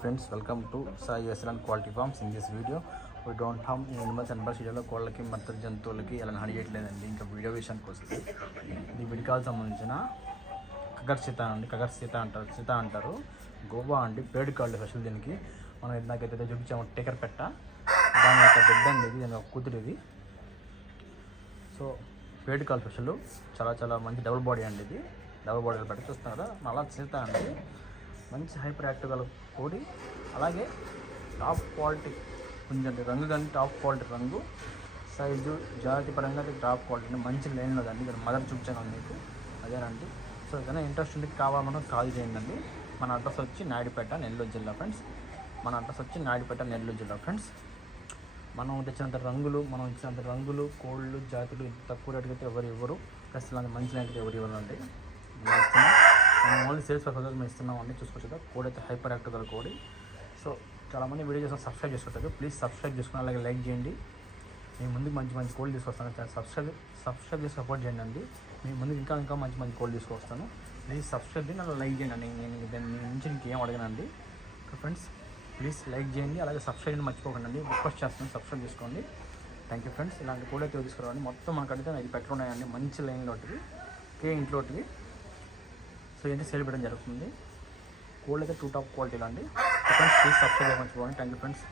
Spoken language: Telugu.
Friends welcome to Sai SLN quality farms. In this video we don't harm ఈ ఎనిమల్స్ ఎనభై వీడియోలో కోళ్ళకి మత్తు జంతువులకి ఎలా హని చేయట్లేదండి. ఇంకా వీడియో విషయానికి వస్తే ఇది విడికాలకు సంబంధించిన కగర్ సీత అండి. కగర్ సీత అంటారు సీత అంటారు. గోవా అండి. పేడు కాళ్ళు స్పెషల్ దీనికి. మనం ఇందాకైతే చూపించాము టేకర్ పెట్ట. దాని యొక్క బిడ్డ అండి ఇది దాని యొక్క కూతురు ఇది. సో పేడు కాళ్ళు స్పెషల్. చాలా చాలా మంచి డబుల్ బాడీ అండి ఇది. డబుల్ బాడీ పెట్టి చూస్తున్నారా అలా సీత అండి. మంచి హైపర్ యాక్టివ్ గల కోడి అలాగే టాప్ క్వాలిటీ కొంచెం రంగు కానీ టాప్ క్వాలిటీ రంగు సైజు జాతి పరంగా టాప్ క్వాలిటీ మంచి లైన్లో అండి ఇక్కడ మదర్ చూపించాను మీకు. అదేనండి సో ఏదైనా ఇంట్రెస్ట్ ఉంటే కావాలన్నా కాల్ చేయండి మన అడ్రస్ వచ్చి నాయుడుపేట నెల్లూరు జిల్లా ఫ్రెండ్స్. మన అడ్రస్ వచ్చి నాయుడుపేట నెల్లూరు జిల్లా ఫ్రెండ్స్. మనం తెచ్చినంత రంగులు మనం ఇచ్చినంత రంగులు కోళ్ళు జాతులు తక్కువ రేటుకి అయితే ఎవరు ఇవ్వరు. ప్లస్ ఇలాంటి మంచి రేటుకి ఎవరు ఇవ్వరు అండి మనం ఓన్లీ సేల్స్ పర్పస్ మేము ఇస్తున్నాం అండి చూసుకోవచ్చు కదా. కోడ్ అయితే హైపర్ యాక్టివ్ గల కోడి సో చాలామంది వీడియో చేసిన సబ్స్క్రైబ్ చేసుకుంటారు. ప్లీజ్ సబ్స్క్రైబ్ చేసుకుని అలాగే లైక్ చేయండి. మీ ముందుకు మంచి మంచి కోళ్ళు తీసుకొస్తాను. సబ్స్క్రైబ్ సబ్స్క్రైబ్ చేసి సపోర్ట్ చేయండి అండి. మీ ముందుకు ఇంకా ఇంకా మంచి మంచి కోళ్ళు తీసుకొస్తాను. ప్లీజ్ సబ్స్క్రైబ్ చేయండి అలా లైక్ చేయండి. నేను దాని నుంచి ఇంకేం అడగనండి ఫ్రెండ్స్ ప్లీజ్ లైక్ చేయండి. అలాగే సబ్స్క్రైబ్ మర్చిపోకండి అండి. రిక్వెస్ట్ చేస్తున్నాను. సబ్స్క్రైబ్ చేసుకోండి. థ్యాంక్ యూ ఫ్రెండ్స్ ఇలాంటి కూడా అయితే తీసుకురావండి మొత్తం మనకు అడిగితే ఇది పెట్టుకున్నాయండి మంచి లైన్లోటివి కే ఇంట్లోటివి. సో ఏంటి సేల్ పెట్టడం జరుగుతుంది. కోల్డ్ అయితే టూ టాప్ క్వాలిటీలో అండి. ఫ్రెండ్స్ ప్లీజ్ సబ్స్క్రైబ్ చేయడం థ్యాంక్ యూ ఫ్రెండ్స్